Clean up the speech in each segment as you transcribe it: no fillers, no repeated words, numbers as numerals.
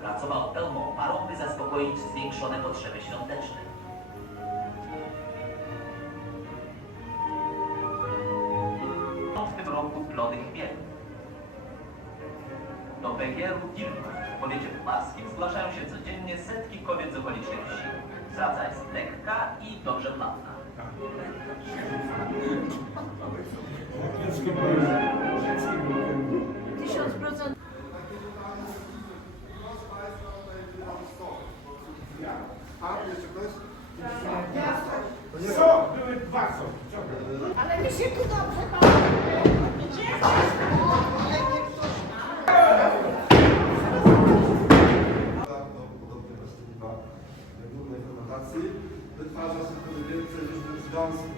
Pracował pełną parą, by zaspokoić zwiększone potrzeby świąteczne. W tym roku plony chmielu. Do PGR-u Gilma w powiecie pucharskim zgłaszają się codziennie setki kobiet z okolicznych wsi. Praca jest lekka i dobrze płatna. Co? Były dwa są. Ale mi się tu dobrze bawi. Podobnie następna głównej fermentacji wytwarza się wtedy więcej różnych związków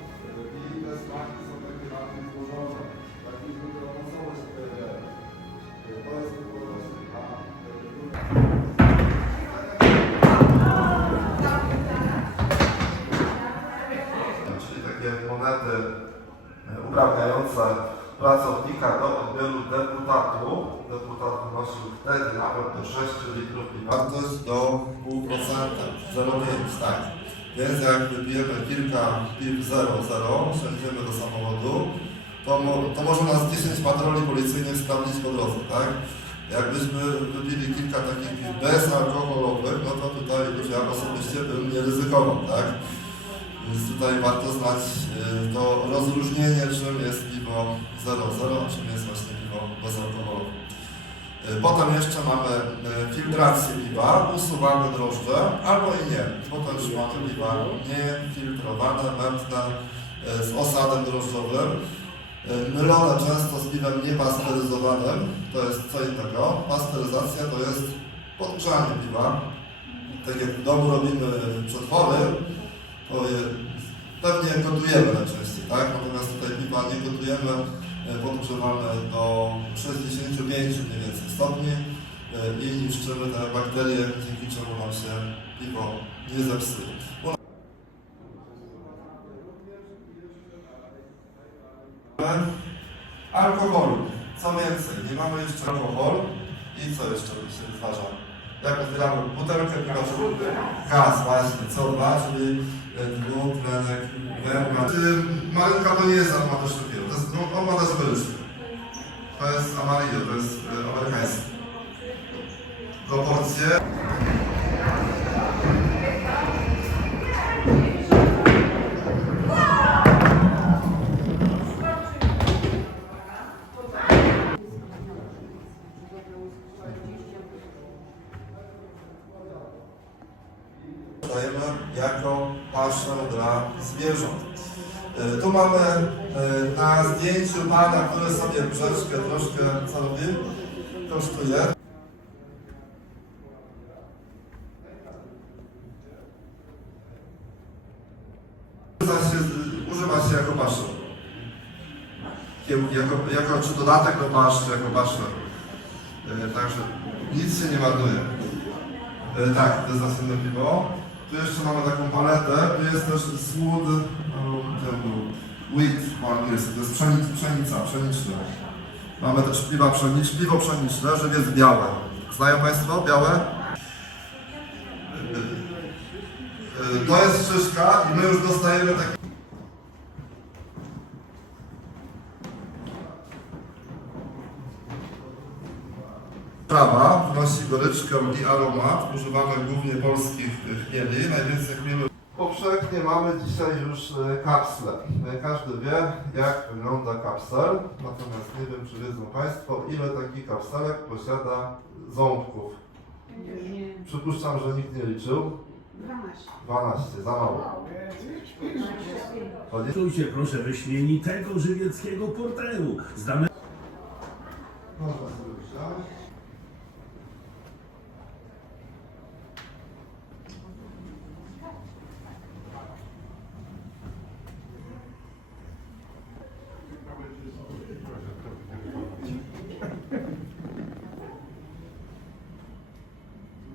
i te smaki są takie bardziej złożone, takie zbudowane to jest właśnie czyli takie monety uprawniające pracownika do odbioru deputatu. Deputat wynosił wtedy nawet do 6 litrów i wartość do 0,5%, 0,5, tak. Więc jak wypijemy kilka piw 0,0, wsiądziemy do samochodu, to może nas 10 patroli policyjnych sprawdzić po drodze, tak? Jakbyśmy wypili kilka takich piw bezalkoholowych, no to tutaj już ja osobiście bym nie ryzykował, tak? Więc tutaj warto znać to rozróżnienie, czym jest piwo 0,0, a czym jest właśnie piwo bezalkoholowe. Potem jeszcze mamy filtrację piwa, usuwane drożdże, albo i nie, bo też mamy piwa niefiltrowane, mętne, z osadem drożdżowym, mylone często z piwem niepasteryzowanym, to jest co innego. Pasteryzacja to jest podgrzanie piwa. Tak jak w domu robimy przetwory, to je pewnie gotujemy najczęściej, tak? Natomiast tutaj piwa nie gotujemy, podgrzewamy do 65 mniej więcej stopni i niszczymy te bakterie, dzięki czemu nam się piwo nie zepsuje. Alkoholu. Co więcej, nie mamy jeszcze alkohol i co jeszcze się wytwarza? Jak otwieramy butelkę piwa, gaz właśnie, CO2, czyli dwutlenek węgla. Marynka to nie jest aromatyczne piwo, to jest, no, on ma też wyryszy. To jest Amarillo, to jest amerykańskie. Proporcje. Dajemy jako paszę dla zwierząt. Tu mamy na zdjęciu pana, który sobie brzeczkę troszkę co robi, kosztuje. Używa się jako paszę. jako czy dodatek do paszczy, jako paszczę. Także nic się nie marnuje. Tak, to jest następne piwo. Tu jeszcze mamy taką paletę, tu jest też słód, wheat po angielsku, to jest pszeniczne. Mamy też piwo pszeniczne, żywiec białe. Znają Państwo białe? To jest szyszka i my już dostajemy taki... Trawa wnosi goryczkę i aromat, używamy głównie polskich chmieli, najwięcej chmielu. Powszechnie mamy dzisiaj już kapsle. Każdy wie, jak wygląda kapsel, natomiast nie wiem, czy wiedzą Państwo, ile taki kapselek posiada ząbków. Przypuszczam, że nikt nie liczył. 12, za mało. Czujcie proszę wyśmienitego żywieckiego porteru. Zdane... Można sobie wziąć.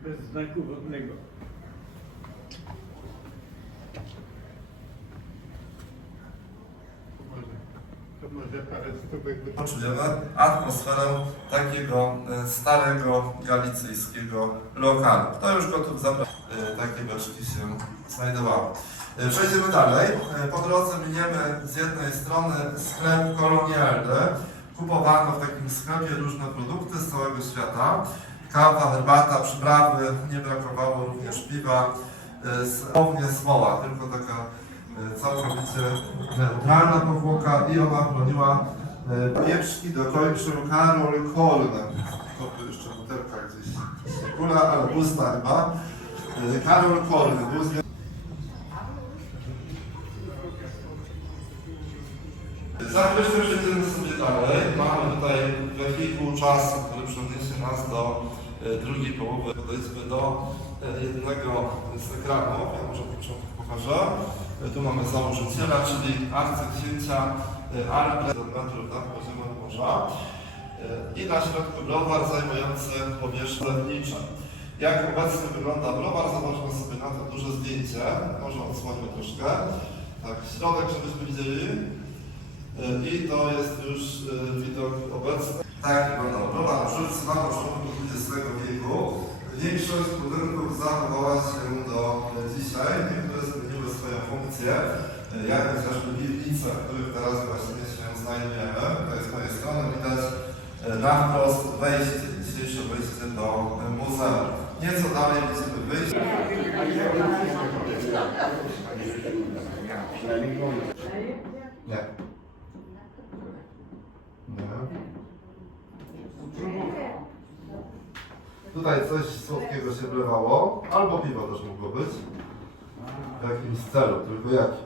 Bez znaku wodnego. Poczujemy atmosferę takiego starego galicyjskiego lokalu. To już gotów zabrać. Takie beczki się znajdowały. Przejdziemy dalej. Po drodze miniemy z jednej strony sklep kolonialny. Kupowano w takim sklepie różne produkty z całego świata. Kawa, herbata, przyprawy, nie brakowało również piwa. Głównie smoła, tylko taka całkowicie neutralna powłoka i ona chroniła pieczki do kończy Karol Korn. To tu jeszcze butelka gdzieś kula, ale pusta chyba. Karol Korn był z... Zabezpieczymy sobie dalej. Mamy tutaj wehikuł czasu, który przeniesie nas do drugiej połowy. Podejdźmy do jednego z ekranów. Ja może początek pokażę. Tu mamy założyciela, czyli arcyksięcia Albrecht metrów nad poziomem morza. I na środku browar zajmujący powierzchnię lewniczą. Jak obecnie wygląda browar, zobaczmy sobie na to duże zdjęcie. Może odsłonię troszkę. Tak, środek, żebyśmy widzieli. I to jest już widok obecny. Tak wyglądał browar na początku XX wieku. Większość budynków zachowała się do dzisiaj. Niektóre zmieniły swoją funkcję, jak chociażby piwnice, w których teraz właśnie się znajdujemy. Tutaj z mojej strony widać na wprost dzisiejsze wejście do muzeum. Nieco dalej widzimy wyjście. Nie. Tutaj coś słodkiego się wlewało, albo piwo też mogło być. W jakimś celu, tylko jaki?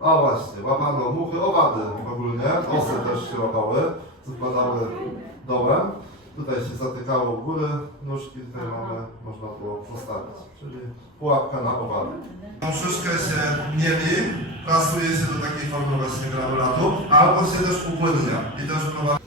O właśnie, łapano muchy, owady ogólnie, osy też się łapały, zakładały dołem. Tutaj się zatykało w góry, nóżki tutaj mamy, można było postawić, czyli pułapka na owady. Tą szyszkę się mieli, prasuje się do takiej formy właśnie granulatu, albo się też upłynnia i też prowadzi.